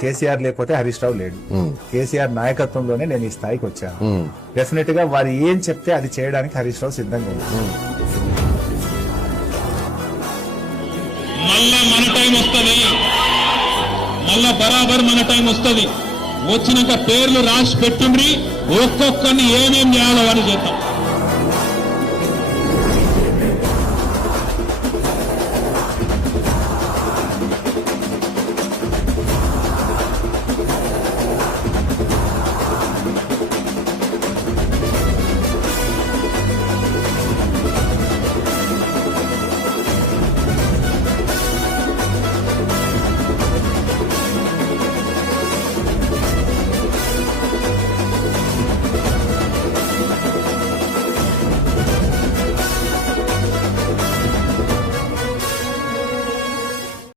కేసీఆర్ లేకపోతే హరీష్ రావు లేడు. కేసీఆర్ నాయకత్వంలోనే నేను ఈ స్థాయికి వచ్చాను. డెఫినెట్ గా వారు ఏం చెప్తే అది చేయడానికి హరీష్ రావు సిద్ధంగా ఉన్నారు. మళ్ళా మన టైం వస్తుంది, మళ్ళా బరాబర్ మన టైం వస్తుంది. వచ్చినాక పేర్లు రాసి పెట్టుండ్రి, ఒక్కొక్కరిని ఏమేం చేయాలో అని చేద్దాం.